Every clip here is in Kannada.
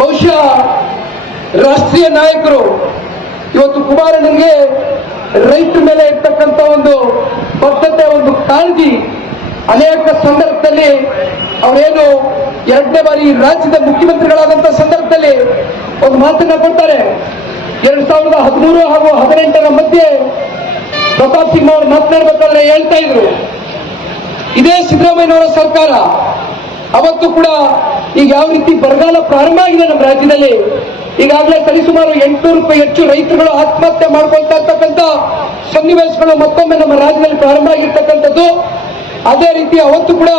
ಬಹುಶಃ ರಾಷ್ಟ್ರೀಯ ನಾಯಕರು ಇವತ್ತು ಕುಮಾರ ನಿಮಗೆ ರೈತರ ಮೇಲೆ ಇರ್ತಕ್ಕಂಥ ಒಂದು ಬದ್ಧತೆ, ಒಂದು ಕಾಳಜಿ ಅನೇಕ ಸಂದರ್ಭದಲ್ಲಿ ಅವರೇನು ಎರಡನೇ ಬಾರಿ ರಾಜ್ಯದ ಮುಖ್ಯಮಂತ್ರಿಗಳಾದಂಥ ಸಂದರ್ಭದಲ್ಲಿ ಒಂದು ಮಾತನ್ನ ಕೊಡ್ತಾರೆ. ಎರಡ್ ಸಾವಿರದ ಹದಿಮೂರು ಹಾಗೂ ಹದಿನೆಂಟರ ಮಧ್ಯೆ ಪ್ರತಾಪ್ ಸಿಂಹ ಅವರು ಮಾತನಾಡಬೇಕಾದ್ರೆ ಹೇಳ್ತಾ ಇದ್ರು. ಇದೇ ಸಿದ್ದರಾಮಯ್ಯನವರ ಸರ್ಕಾರ ಅವತ್ತು ಕೂಡ ಈಗ ಯಾವ ರೀತಿ ಬರಗಾಲ ಪ್ರಾರಂಭ ಆಗಿದೆ ನಮ್ಮ ರಾಜ್ಯದಲ್ಲಿ, ಈಗಾಗಲೇ ಸರಿಸುಮಾರು ಎಂಟುನೂರು ರೂಪಾಯಿ ಹೆಚ್ಚು ರೈತರುಗಳು ಆತ್ಮಹತ್ಯೆ ಮಾಡ್ಕೊಳ್ತಾ ಇರ್ತಕ್ಕಂಥ ಸನ್ನಿವೇಶಗಳು ಮತ್ತೊಮ್ಮೆ ನಮ್ಮ ರಾಜ್ಯದಲ್ಲಿ ಪ್ರಾರಂಭ ಆಗಿರ್ತಕ್ಕಂಥದ್ದು. ಅದೇ ರೀತಿ ಅವತ್ತು ಕೂಡ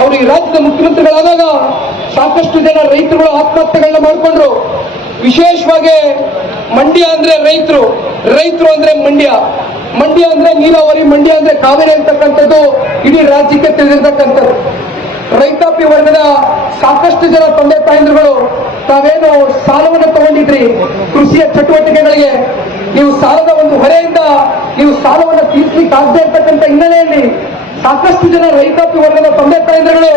ಅವರು ಈ ರಾಜ್ಯದ ಮುಖ್ಯಮಂತ್ರಿಗಳಾದಾಗ ಸಾಕಷ್ಟು ಜನ ರೈತರುಗಳು ಆತ್ಮಹತ್ಯೆಗಳನ್ನ ಮಾಡಿಕೊಂಡ್ರು. ವಿಶೇಷವಾಗಿ ಮಂಡ್ಯ ಅಂದ್ರೆ ರೈತರು ರೈತರು ಅಂದ್ರೆ ಮಂಡ್ಯ ಮಂಡ್ಯ ಅಂದ್ರೆ ನೀರಾವರಿ, ಮಂಡ್ಯ ಅಂದ್ರೆ ಕಾವೇರಿ ಅಂತಕ್ಕಂಥದ್ದು ಇಡೀ ರಾಜ್ಯಕ್ಕೆ ತಿಳಿದಿರ್ತಕ್ಕಂಥದ್ದು. ರೈತಾಪಿ ವರ್ಗದ ಸಾಕಷ್ಟು ಜನ ತಂದೆ ತಾಯಂದ್ರುಗಳು, ತಾವೇನು ಸಾಲವನ್ನು ತಗೊಂಡಿದ್ರಿ. ಕೃಷಿಯ ಚಟುವಟಿಕೆಗಳಿಗೆ ನೀವು ಸಾಲದ ಒಂದು ಹೊರೆಯಿಂದ ನೀವು ಸಾಲವನ್ನು ತೀರ್ಸ್ಲಿಕ್ಕೆ ಆಗದೆ ಇರ್ತಕ್ಕಂಥ ಹಿನ್ನೆಲೆಯಲ್ಲಿ ಸಾಕಷ್ಟು ಜನ ರೈತಾಪಿ ವರ್ಗದ ತಂದೆ ತಾಯಂದ್ರುಗಳು,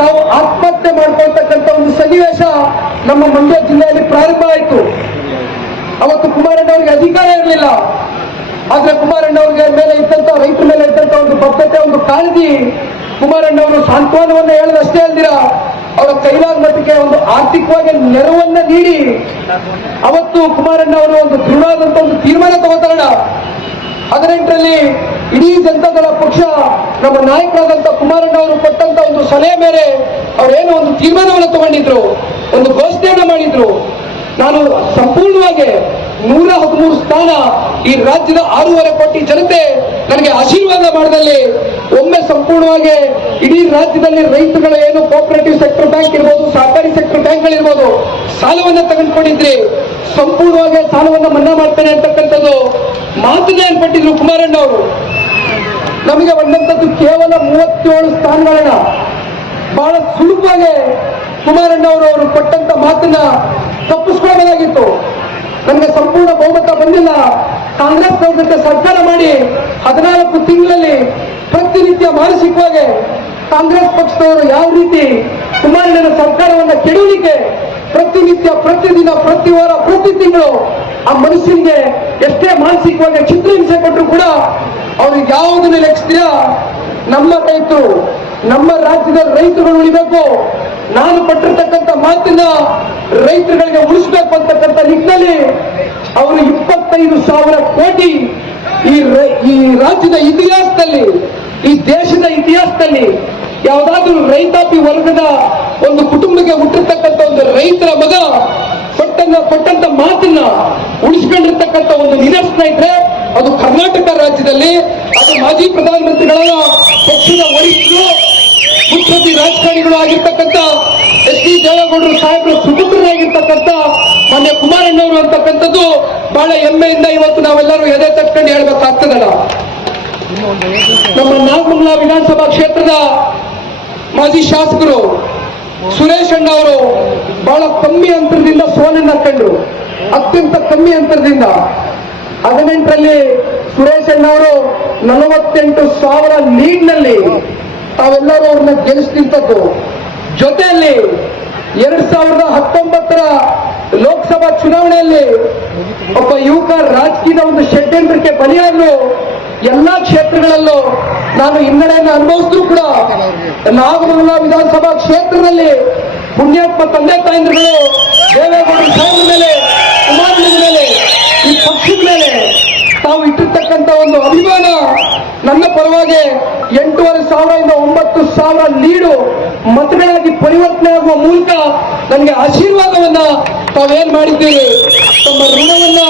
ತಾವು ಆತ್ಮಹತ್ಯೆ ಮಾಡ್ಕೊಳ್ತಕ್ಕಂಥ ಒಂದು ಸನ್ನಿವೇಶ ನಮ್ಮ ಮಂಡ್ಯ ಜಿಲ್ಲೆಯಲ್ಲಿ ಪ್ರಾರಂಭ ಆಯಿತು. ಅವತ್ತು ಕುಮಾರಣ್ಣ ಅವರಿಗೆ ಅಧಿಕಾರ ಇರಲಿಲ್ಲ. ಆದ್ರೆ ಕುಮಾರಣ್ಣ ಅವರಿಗೆ ಮೇಲೆ ಇದ್ದಂತ ರೈತರ ಮೇಲೆ ಇದ್ದಂತ ಒಂದು ಬದ್ಧತೆ ಒಂದು ಕಾಳಜಿ ಕುಮಾರಣ್ಣ ಅವರು ಸಾಂತ್ವನವನ್ನ ಹೇಳದಷ್ಟೇ ಅಲ್ದಿರ? ಅವರ ಮಟ್ಟಿಗೆ ಒಂದು ಆರ್ಥಿಕವಾಗಿ ನೆರವನ್ನ ನೀಡಿ. ಅವತ್ತು ಕುಮಾರಣ್ಣ ಅವರು ಒಂದು ದೃಢವಾದಂತ ಒಂದು ತೀರ್ಮಾನ ತಗೋತಾರಣ. ಹದಿನೆಂಟರಲ್ಲಿ ಇಡೀ ಜನತಾದಳ ಪಕ್ಷ ನಮ್ಮ ನಾಯಕರಾದಂತ ಕುಮಾರಣ್ಣ ಅವರು ಕೊಟ್ಟಂತ ಒಂದು ಸಲಹೆ ಮೇಲೆ ಅವರೇನು ಒಂದು ತೀರ್ಮಾನವನ್ನು ತಗೊಂಡಿದ್ರು, ಒಂದು ಘೋಷಣೆಯನ್ನ ಮಾಡಿದ್ರು. ನಾನು ಸಂಪೂರ್ಣವಾಗಿ ನೂರ ಹದಿಮೂರು ಸ್ಥಾನ ಈ ರಾಜ್ಯದ ಆರೂವರೆ ಕೋಟಿ ಜನತೆ ನನಗೆ ಆಶೀರ್ವಾದ ಮಾಡಿದಲ್ಲಿ ಒಮ್ಮೆ ಸಂಪೂರ್ಣವಾಗಿ ಇಡೀ ರಾಜ್ಯದಲ್ಲಿ ರೈತರುಗಳು ಏನು ಕೋಪರೇಟಿವ್ ಸೆಕ್ಟರ್ ಬ್ಯಾಂಕ್ ಇರ್ಬೋದು ಸಹಕಾರಿ ಸೆಕ್ಟರ್ ಬ್ಯಾಂಕ್ಗಳಿರ್ಬೋದು ಸಾಲವನ್ನ ತೆಗೆದುಕೊಂಡಿದ್ರಿ. ಸಂಪೂರ್ಣವಾಗಿ ಸಾಲವನ್ನ ಮನ್ನಾ ಮಾಡ್ತೇನೆ ಅಂತಕ್ಕಂಥದ್ದು ಮಾತನ್ನ ಏನ್ಪಟ್ಟಿದ್ರು ಕುಮಾರಣ್ಣ ಅವರು. ನಮಗೆ ಬಂದಂತದ್ದು ಕೇವಲ ಮೂವತ್ತೇಳು ಸ್ಥಾನಗಳನ್ನ ಬಹಳ ಸುಲಭವಾಗಿ ಕುಮಾರಣ್ಣ ಅವರು ಅವರು ಕೊಟ್ಟಂತ ಮಾತನ್ನ ತಪ್ಪಿಸ್ಕೊಳ್ಬಹುದಾಗಿತ್ತು ನಮಗೆ ಸಂಪೂರ್ಣ ಬಹುಮತ ಬಂದಿಲ್ಲ. ಕಾಂಗ್ರೆಸ್ ಪಕ್ಷಕ್ಕೆ ಸರ್ಕಾರ ಮಾಡಿ ಹದಿನಾಲ್ಕು ತಿಂಗಳಲ್ಲಿ ಪ್ರತಿನಿತ್ಯ ಮಾನಸಿಕವಾಗಿ ಕಾಂಗ್ರೆಸ್ ಪಕ್ಷದವರು ಯಾವ ರೀತಿ ಕುಮಾರಣ್ಣನ ಸರ್ಕಾರವನ್ನು ಕೆಡವಲಿಕ್ಕೆ ಪ್ರತಿನಿತ್ಯ, ಪ್ರತಿದಿನ ಪ್ರತಿ ವಾರ ಪ್ರತಿ ತಿಂಗಳು ಆ ಮನುಷ್ಯನಿಗೆ ಎಷ್ಟೇ ಮಾನಸಿಕವಾಗಿ ಚಿತ್ರಹಿಂಸೆ ಕೊಟ್ಟರು ಕೂಡ ಅವ್ರಿಗೆ ಯಾವುದನ್ನು ಲೆಕ್ಕಿಸ್ತೀರ? ನಮ್ಮ ರೈತರು ನಮ್ಮ ರಾಜ್ಯದ ರೈತರುಗಳು ಉಳಿಬೇಕು. ನಾನು ಪಟ್ಟಿರ್ತಕ್ಕಂಥ ಮಾತಿನ ರೈತರುಗಳಿಗೆ ಉಳಿಸ್ಬೇಕು ಅಂತಕ್ಕಂಥ ನಿಟ್ಟಿನಲ್ಲಿ ಅವರು ಇಪ್ಪತ್ತೈದು ಸಾವಿರ ಕೋಟಿ ಈ ಈ ರಾಜ್ಯದ ಇತಿಹಾಸದಲ್ಲಿ, ಈ ದೇಶದ ಇತಿಹಾಸದಲ್ಲಿ ಯಾವುದಾದ್ರೂ ರೈತಾಪಿ ವರ್ಗದ ಒಂದು ಕುಟುಂಬಕ್ಕೆ ಹುಟ್ಟಿರ್ತಕ್ಕಂಥ ಒಂದು ರೈತರ ಮಗ ಕೊಟ್ಟಂತ ಕೊಟ್ಟಂತ ಮಾತನ್ನ ಉಳಿಸ್ಕೊಂಡಿರ್ತಕ್ಕಂಥ ಒಂದು ನಿದರ್ಶನ ಇದ್ರೆ ಅದು ಕರ್ನಾಟಕ ರಾಜ್ಯದಲ್ಲಿ, ಅದು ಮಾಜಿ ಪ್ರಧಾನಮಂತ್ರಿಗಳ ಪಕ್ಷದ ರಾಜಕಾರಣಿಗಳು ಆಗಿರ್ತಕ್ಕಂಥ ಎಸ್ ಡಿ ದೇವೇಗೌಡರು ಸಾಹೇಬರು ಸುಪುತ್ರರಾಗಿರ್ತಕ್ಕಂಥ ಮಾನ್ಯ ಕುಮಾರಣ್ಣವರು ಅಂತಕ್ಕಂಥದ್ದು ಬಹಳ ಹೆಮ್ಮೆಯಿಂದ ಇವತ್ತು ನಾವೆಲ್ಲರೂ ಎದೆ ತಟ್ಕೊಂಡು ಹೇಳ್ಬೇಕಾಗ್ತದಲ್ಲ. ನಮ್ಮ ನಾಗಮಂಗಲ ವಿಧಾನಸಭಾ ಕ್ಷೇತ್ರದ ಮಾಜಿ ಶಾಸಕರು ಸುರೇಶ್ ಅಣ್ಣ ಅವರು ಬಹಳ ಕಮ್ಮಿ ಅಂತರದಿಂದ ಸೋಲನ್ನ ಕಂಡ್ರು. ಅತ್ಯಂತ ಕಮ್ಮಿ ಅಂತರದಿಂದ. ಹದಿನೆಂಟರಲ್ಲಿ ಸುರೇಶ್ ಅಣ್ಣ ಅವರು ನಲವತ್ತೆಂಟು ಸಾವಿರ ಲೀಡ್ನಲ್ಲಿ ತಾವೆಲ್ಲರೂ ಅವ್ರನ್ನ ಗೆಲ್ಲಿಸ್ತಿಂತದ್ದು ಜೊತೆಯಲ್ಲಿ ಎರಡ್ ಸಾವಿರದ ಹತ್ತೊಂಬತ್ತರ ಲೋಕಸಭಾ ಚುನಾವಣೆಯಲ್ಲಿ ಒಬ್ಬ ಯುವಕ ರಾಜಕೀಯದ ಒಂದು ಷಡ್ಯಂತ್ರಕ್ಕೆ ಬಲಿಯಾದ್ರು ಎಲ್ಲಾ ಕ್ಷೇತ್ರಗಳಲ್ಲೂ ನಾನು ಹಿನ್ನಡೆಯನ್ನು ಅನುಭವಿಸಿದ್ರು ಕೂಡ ನಾಗಮಂಗಲ ವಿಧಾನಸಭಾ ಕ್ಷೇತ್ರದಲ್ಲಿ ಪುಣ್ಯಾತ್ಮ ತಂದೆ ತಾಯಿಂದ್ರಗಳು ದೇವೇಗೌಡರ ಮೇಲೆ ಕುಮಾರಣ್ಣನ ಮೇಲೆ, ಈ ಪಕ್ಷದ ಮೇಲೆ ತಾವು ಇಟ್ಟಿರ್ತಕ್ಕಂಥ ಒಂದು ಅಭಿಮಾನ ನನ್ನ ಪರವಾಗಿ ಎಂಟೂವರೆ ಸಾವಿರದಿಂದ ಒಂಬತ್ತು ಸಾವಿರ ನೀಡು ಮತಗಳಾಗಿ ಪರಿವರ್ತನೆ ಆಗುವ ಮೂಲಕ ನನಗೆ ಆಶೀರ್ವಾದವನ್ನ ತಾವೇನ್ ಮಾಡಿದ್ದೀರಿ? ತಮ್ಮ ಋಣವನ್ನ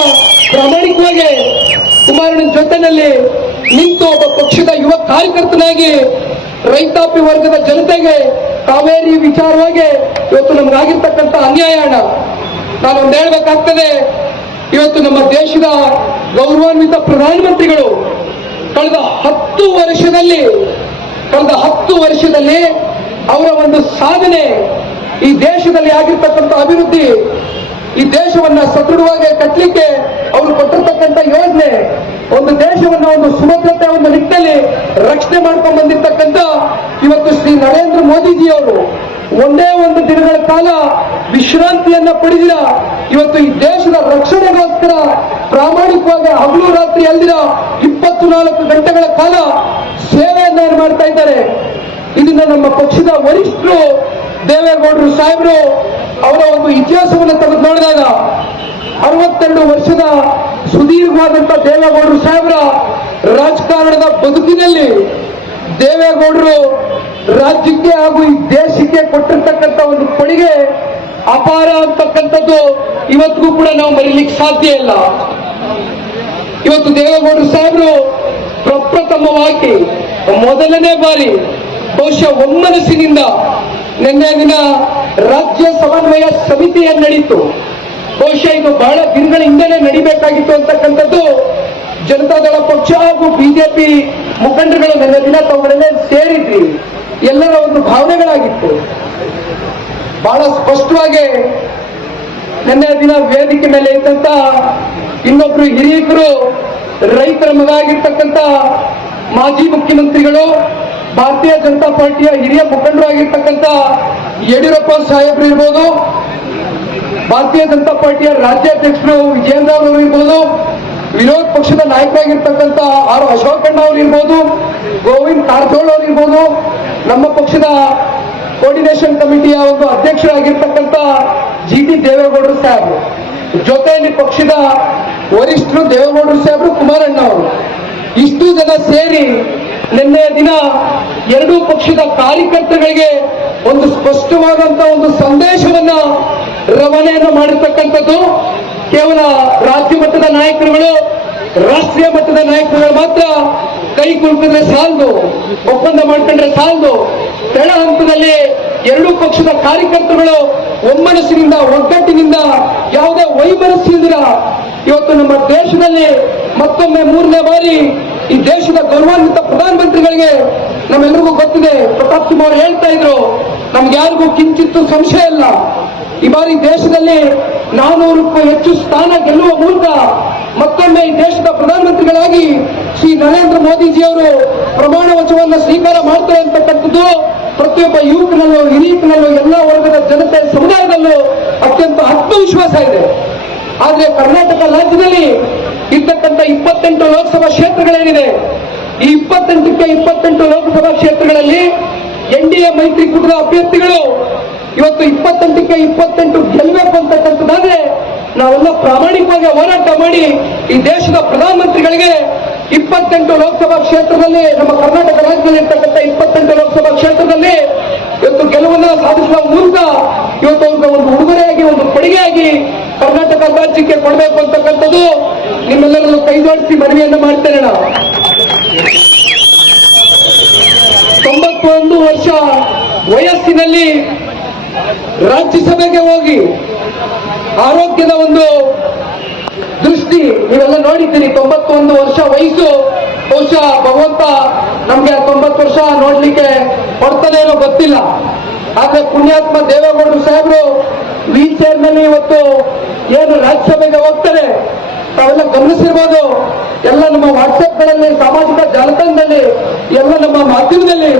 ಪ್ರಾಮಾಣಿಕವಾಗಿ ಕುಮಾರನ ಜೊತೆನಲ್ಲಿ ನಿಂತು ಒಬ್ಬ ಪಕ್ಷದ ಯುವ ಕಾರ್ಯಕರ್ತನಾಗಿ ರೈತಾಪಿ ವರ್ಗದ ಜನತೆಗೆ ಕಾವೇರಿ ವಿಚಾರವಾಗಿ ಇವತ್ತು ನಮ್ಗಾಗಿರ್ತಕ್ಕಂಥ ಅನ್ಯಾಯ ನಾನು ನಾನೊಂದು ಹೇಳ್ಬೇಕಾಗ್ತದೆ ಇವತ್ತು ನಮ್ಮ ದೇಶದ ಗೌರವಾನ್ವಿತ ಪ್ರಧಾನಮಂತ್ರಿಗಳು ಕಳೆದ ಹತ್ತು ವರ್ಷದಲ್ಲಿ, ಕಳೆದ ಹತ್ತು ವರ್ಷದಲ್ಲಿ ಅವರ ಒಂದು ಸಾಧನೆ ಈ ದೇಶದಲ್ಲಿ ಆಗಿರ್ತಕ್ಕಂಥ ಅಭಿವೃದ್ಧಿ, ಈ ದೇಶವನ್ನ ಸದೃಢವಾಗಿ ಕಟ್ಟಲಿಕ್ಕೆ ಅವರು ಕೊಟ್ಟಿರ್ತಕ್ಕಂಥ ಯೋಜನೆ, ಒಂದು ದೇಶವನ್ನ ಒಂದು ಸುಭದ್ರತೆ ಒಂದು ನಿಟ್ಟಿನಲ್ಲಿ ರಕ್ಷಣೆ ಮಾಡ್ಕೊಂಡು ಬಂದಿರ್ತಕ್ಕಂಥ ಇವತ್ತು ಶ್ರೀ ನರೇಂದ್ರ ಮೋದಿಜಿ ಅವರು ಒಂದೇ ಒಂದು ದಿನಗಳ ಕಾಲ ವಿಶ್ರಾಂತಿಯನ್ನ ಪಡೆದಿರ. ಇವತ್ತು ಈ ದೇಶದ ರಕ್ಷಣೆಗೋಸ್ಕರ ಪ್ರಾಮಾಣಿಕವಾಗಿ ಹಗಲು ರಾತ್ರಿ ಅಲ್ಲಿರ ಇಪ್ಪತ್ತು ನಾಲ್ಕು ಗಂಟೆಗಳ ಕಾಲ ಸೇವೆಯನ್ನ ಮಾಡ್ತಾ ಇದ್ದಾರೆ. ಇದನ್ನ ನಮ್ಮ ಪಕ್ಷದ ವರಿಷ್ಠರು ದೇವೇಗೌಡರು ಸಾಹೇಬರು ಅವರ ಒಂದು ಇತಿಹಾಸವನ್ನು ತೆಗೆದು ನೋಡಿದಾಗ ಅರವತ್ತೆರಡು ವರ್ಷದ ಸುದೀರ್ಘವಾದಂತಹ ದೇವೇಗೌಡರು ಸಾಹೇಬರ ರಾಜಕಾರಣದ ಬದುಕಿನಲ್ಲಿ ದೇವೇಗೌಡರು ರಾಜ್ಯಕ್ಕೆ ಹಾಗೂ ಈ ದೇಶಕ್ಕೆ ಕೊಟ್ಟಿರ್ತಕ್ಕಂಥ ಒಂದು ಕೊಡುಗೆ ಅಪಾರ ಅಂತಕ್ಕಂಥದ್ದು ಇವತ್ತಿಗೂ ಕೂಡ ನಾವು ಮರೀಲಿಕ್ಕೆ ಸಾಧ್ಯ ಇಲ್ಲ. ಇವತ್ತು ದೇವೇಗೌಡರು ಸಾಹೇಬರು ಪ್ರಪ್ರಥಮವಾಗಿ ಮೊದಲನೇ ಬಾರಿ ಬಹುಶಃ ಒಮ್ಮನಸ್ಸಿನಿಂದ ನಿನ್ನೆ ದಿನ ರಾಜ್ಯ ಸಮನ್ವಯ ಸಮಿತಿಯ ನಡೀತು. ಬಹುಶಃ ಇದು ಬಹಳ ದಿನಗಳ ಹಿಂದೆನೆ ನಡಿಬೇಕಾಗಿತ್ತು ಅಂತಕ್ಕಂಥದ್ದು ಜನತಾದಳ ಪಕ್ಷ ಹಾಗೂ ಬಿಜೆಪಿ ಮುಖಂಡರುಗಳು ನನ್ನ ದಿನ ತೊಂದರೆ ಸೇರಿದ್ವಿ. ಎಲ್ಲರ ಒಂದು ಭಾವನೆಗಳಾಗಿತ್ತು. ಬಹಳ ಸ್ಪಷ್ಟವಾಗಿ ನಿನ್ನೆ ದಿನ ವೇದಿಕೆ ಮೇಲೆ ಇದ್ದಂತ ಇನ್ನೊಬ್ರು ಹಿರಿಯಕರು, ರೈತರ ಮಗ ಆಗಿರ್ತಕ್ಕಂಥ ಮಾಜಿ ಮುಖ್ಯಮಂತ್ರಿಗಳು, ಭಾರತೀಯ ಜನತಾ ಪಾರ್ಟಿಯ ಹಿರಿಯ ಮುಖಂಡರು ಆಗಿರ್ತಕ್ಕಂಥ ಯಡಿಯೂರಪ್ಪ ಸಾಹೇಬ್ರು ಇರ್ಬೋದು, ಭಾರತೀಯ ಜನತಾ ಪಾರ್ಟಿಯ ರಾಜ್ಯಾಧ್ಯಕ್ಷರು ವಿಜಯೇಂದ್ರ ಅವರು ಇರ್ಬೋದು ವಿರೋಧ ಪಕ್ಷದ ನಾಯಕರಾಗಿರ್ತಕ್ಕಂಥ ಆರ್ ಅಶೋಕ್ ಅಣ್ಣ ಅವರಿರ್ಬೋದು, ಗೋವಿಂದ್ ಕಾರಜೋಳ ಅವರು ಇರ್ಬೋದು ನಮ್ಮ ಪಕ್ಷದ ಕೋರ್ಡಿನೇಷನ್ ಕಮಿಟಿಯ ಒಂದು ಅಧ್ಯಕ್ಷರಾಗಿರ್ತಕ್ಕಂಥ ಜಿ ಟಿ ದೇವೇಗೌಡರು ಸಾಹೇಬರು. ಜೊತೆಯಲ್ಲಿ ಪಕ್ಷದ ವರಿಷ್ಠರು ದೇವೇಗೌಡರು ಸಾಹೇಬರು ಕುಮಾರಣ್ಣ ಅವರು. ಇಷ್ಟು ಜನ ಸೇರಿ ನಿನ್ನೆಯ ದಿನ ಎರಡೂ ಪಕ್ಷದ ಕಾರ್ಯಕರ್ತರಿಗೆ ಒಂದು ಸ್ಪಷ್ಟವಾದಂತ ಒಂದು ಸಂದೇಶವನ್ನ ರವಾನೆಯನ್ನು ಮಾಡಿರ್ತಕ್ಕಂಥದ್ದು. ಕೇವಲ ರಾಜ್ಯ ಮಟ್ಟದ ನಾಯಕರುಗಳು, ರಾಷ್ಟ್ರೀಯ ಮಟ್ಟದ ನಾಯಕರುಗಳು ಮಾತ್ರ ಕೈ ಕುಲುಕಿದ್ರೆ ಸಾಲದು, ಒಪ್ಪಂದ ಮಾಡ್ಕೊಂಡ್ರೆ ಸಾಲದು. ಕೆಳ ಹಂತದಲ್ಲಿ ಎರಡೂ ಪಕ್ಷದ ಕಾರ್ಯಕರ್ತರುಗಳು ಒಮ್ಮನಸ್ಸಿನಿಂದ, ಒಗ್ಗಟ್ಟಿನಿಂದ ಯಾವುದೇ ವೈಮನಸ್ಸಿಲ್ದಿರ ಇವತ್ತು ನಮ್ಮ ದೇಶದಲ್ಲಿ ಮತ್ತೊಮ್ಮೆ ಮೂರನೇ ಬಾರಿ ಈ ದೇಶದ ಗೌರವಾನ್ವಿತ ಪ್ರಧಾನಮಂತ್ರಿಗಳಿಗೆ ನಮ್ಮೆಲ್ಲರಿಗೂ ಗೊತ್ತಿದೆ. ಪ್ರತಾಪ್ ಸಿಂಹ ಹೇಳ್ತಾ ಇದ್ರು, ನಮ್ಗೆ ಯಾರಿಗೂ ಕಿಂಚಿತ್ತು ಸಂಶಯ ಇಲ್ಲ. ಈ ಬಾರಿ ದೇಶದಲ್ಲಿ ನಾನೂರಕ್ಕೂ ಹೆಚ್ಚು ಸ್ಥಾನ ಗೆಲ್ಲುವ ಮೂಲಕ ಮತ್ತೊಮ್ಮೆ ಈ ದೇಶದ ಪ್ರಧಾನಮಂತ್ರಿಗಳಾಗಿ ಶ್ರೀ ನರೇಂದ್ರ ಮೋದಿಜಿ ಅವರು ಪ್ರಮಾಣ ವಚನವನ್ನು ಸ್ವೀಕಾರ ಮಾಡ್ತಾರೆ ಅಂತಕ್ಕಂಥದ್ದು ಪ್ರತಿಯೊಬ್ಬ ಯುವಕನಲ್ಲೂ, ಹಿರಿಯಕನಲ್ಲೂ, ಎಲ್ಲ ವರ್ಗದ ಜನತೆ ಸಮುದಾಯದಲ್ಲೂ ಅತ್ಯಂತ ಆತ್ಮವಿಶ್ವಾಸ ಇದೆ. ಆದ್ರೆ ಕರ್ನಾಟಕ ರಾಜ್ಯದಲ್ಲಿ ಇರ್ತಕ್ಕಂಥ ಇಪ್ಪತ್ತೆಂಟು ಲೋಕಸಭಾ ಕ್ಷೇತ್ರಗಳೇನಿದೆ, ಈ ಇಪ್ಪತ್ತೆಂಟಕ್ಕೆ ಇಪ್ಪತ್ತೆಂಟು ಲೋಕಸಭಾ ಕ್ಷೇತ್ರಗಳಲ್ಲಿ ಎನ್ ಡಿ ಎ ಮೈತ್ರಿಕೂಟದ ಅಭ್ಯರ್ಥಿಗಳು ಇವತ್ತು ಇಪ್ಪತ್ತೆಂಟಕ್ಕೆ ಇಪ್ಪತ್ತೆಂಟು ಗೆಲ್ಲಬೇಕು ಅಂತಕ್ಕಂಥದ್ದಾದ್ರೆ ನಾವೆಲ್ಲ ಪ್ರಾಮಾಣಿಕವಾಗಿ ಹೋರಾಟ ಮಾಡಿ ಈ ದೇಶದ ಪ್ರಧಾನಮಂತ್ರಿಗಳಿಗೆ ಇಪ್ಪತ್ತೆಂಟು ಲೋಕಸಭಾ ಕ್ಷೇತ್ರದಲ್ಲಿ, ನಮ್ಮ ಕರ್ನಾಟಕ ರಾಜ್ಯದಲ್ಲಿ ಇರ್ತಕ್ಕಂಥ ಇಪ್ಪತ್ತೆಂಟು ಲೋಕಸಭಾ ಕ್ಷೇತ್ರದಲ್ಲಿ ಇವತ್ತು ಗೆಲುವನ್ನ ಸಾಧಿಸುವ ಮೂಲಕ ಇವತ್ತು ಒಂದು ಒಂದು ಉಡುಗೊರೆಯಾಗಿ, ಒಂದು ಕೊಡುಗೆಯಾಗಿ ಕರ್ನಾಟಕ ರಾಜ್ಯಕ್ಕೆ ಕೊಡಬೇಕು ಅಂತಕ್ಕಂಥದ್ದು ನಿಮ್ಮೆಲ್ಲರನ್ನು ಕೈಜೋಡಿಸಿ ಮನವಿಯನ್ನು ಮಾಡ್ತೇನೆ ನಾವು ತೊಂಬತ್ತೊಂದು ವರ್ಷ ವಯಸ್ಸಿನಲ್ಲಿ ರಾಜ್ಯಸಭೆಗೆ ಹೋಗಿ ಆರೋಗ್ಯದ ಒಂದು ದೃಷ್ಟಿ ನೀವೆಲ್ಲ ನೋಡಿದ್ದೀರಿ. ತೊಂಬತ್ತೊಂದು ವರ್ಷ ವಯಸ್ಸು. ಬಹುಶಃ ಭಗವಂತ ನಮ್ಗೆ ತೊಂಬತ್ತು ವರ್ಷ ನೋಡ್ಲಿಕ್ಕೆ ಕೊಡ್ತಾನೇನೋ ಗೊತ್ತಿಲ್ಲ. ಆದ್ರೆ ಪುಣ್ಯಾತ್ಮ ದೇವೇಗೌಡರು ಸಾಹೇಬರು ವೀಲ್ ಚೇರ್ ಇವತ್ತು ಏನು ರಾಜ್ಯಸಭೆಗೆ ಹೋಗ್ತಾರೆ? ತಾವೆಲ್ಲ ಗಮನಿಸಿರ್ಬೋದು, ಎಲ್ಲ ನಮ್ಮ ವಾಟ್ಸಪ್ಗಳಲ್ಲಿ, ಸಾಮಾಜಿಕ ಜಾಲತಾಣದಲ್ಲಿ, ಎಲ್ಲ ನಮ್ಮ ಮಾಧ್ಯಮದಲ್ಲಿ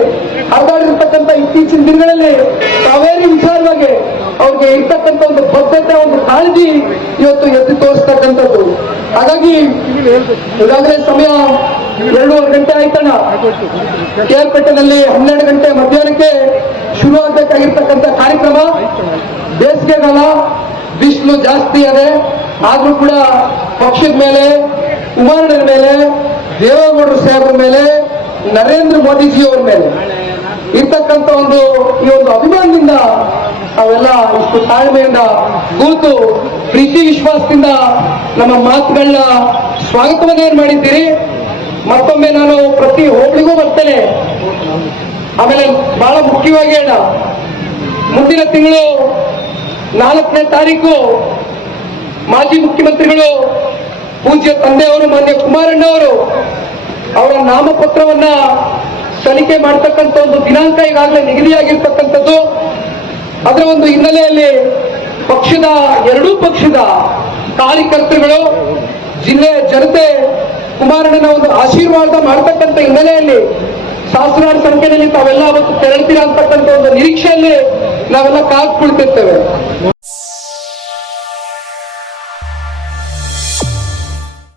ಹರಿದಾಡಿರ್ತಕ್ಕಂಥ ಇತ್ತೀಚಿನ ದಿನಗಳಲ್ಲಿ ಕಾವೇರಿ ವಿಚಾರವಾಗಿ ಅವ್ರಿಗೆ ಇರ್ತಕ್ಕಂಥ ಒಂದು ಬದ್ಧತೆ ಒಂದು ಕಾಳಜಿ ಇವತ್ತು ಎತ್ತಿ ತೋರಿಸ್ತಕ್ಕಂಥದ್ದು. ಹಾಗಾಗಿ ಈಗಾಗಲೇ ಸಮಯ ಎರಡೂವರೆ ಗಂಟೆ ಆಯ್ತಣ್ಣ. ಕೇರ್ಪೇಟೆನಲ್ಲಿ ಹನ್ನೆರಡು ಗಂಟೆ ಮಧ್ಯಾಹ್ನಕ್ಕೆ ಶುರು ಆಗ್ಬೇಕಾಗಿರ್ತಕ್ಕಂಥ ಕಾರ್ಯಕ್ರಮ. ಬೇಸಿಗೆಗಾಲ, ಬಿಸಿಲು ಜಾಸ್ತಿ ಇದೆ ಆದ್ರೂ ಕೂಡ ಪಕ್ಷದ ಮೇಲೆ ಕುಮಾರಣ್ಣನ ಮೇಲೆ, ದೇವೇಗೌಡರ ಸಾಹೇಬ್ರ ಮೇಲೆ, ನರೇಂದ್ರ ಮೋದಿಜಿಯವರ ಮೇಲೆ ಇರ್ತಕ್ಕಂಥ ಒಂದು, ಈ ಒಂದು ಅಭಿಮಾನದಿಂದ ನಾವೆಲ್ಲ ಇಷ್ಟು ತಾಳ್ಮೆಯಿಂದ ಕೂತು ಪ್ರೀತಿ, ವಿಶ್ವಾಸದಿಂದ ನಮ್ಮ ಮಾತುಗಳನ್ನ ಸ್ವಾಗತವನ್ನ ಏನ್ ಮಾಡಿದ್ದೀರಿ? ಮತ್ತೊಮ್ಮೆ ನಾನು ಪ್ರತಿ ಹೋಬಳಿಗೂ ಬರ್ತೇನೆ. ಆಮೇಲೆ ಬಹಳ ಮುಖ್ಯವಾಗಿ ಹೇಳ, ಮುಂದಿನ ತಿಂಗಳು ನಾಲ್ಕನೇ ತಾರೀಕು ಮಾಜಿ ಮುಖ್ಯಮಂತ್ರಿಗಳು ಪೂಜ್ಯ ತಂದೆಯವರು, ಮಾನ್ಯ ಕುಮಾರಣ್ಣ ಅವರು ಅವರ ನಾಮಪತ್ರವನ್ನ ಸಲ್ಲಿಕೆ ಮಾಡ್ತಕ್ಕಂಥ ಒಂದು ದಿನಾಂಕ ಈಗಾಗಲೇ ನಿಗದಿಯಾಗಿರ್ತಕ್ಕಂಥದ್ದು. ಅದರ ಒಂದು ಹಿನ್ನೆಲೆಯಲ್ಲಿ ಪಕ್ಷದ ಎರಡೂ ಪಕ್ಷದ ಕಾರ್ಯಕರ್ತರುಗಳು ಜಿಲ್ಲೆಯ ಜನತೆ ಕುಮಾರಣ್ಣನ ಒಂದು ಆಶೀರ್ವಾದ ಮಾಡ್ತಕ್ಕಂಥ ಹಿನ್ನೆಲೆಯಲ್ಲಿ ಸಹಸ್ರಾರು ಸಂಖ್ಯೆಯಲ್ಲಿ ತಾವೆಲ್ಲ ಅವತ್ತು ತೆರಳ್ತೀರಾ ಅಂತಕ್ಕಂಥ ಒಂದು ನಿರೀಕ್ಷೆಯಲ್ಲಿ ನಾವೆಲ್ಲ ಕಾಲ್ಸ್ಕೊಳ್ತಿರ್ತೇವೆ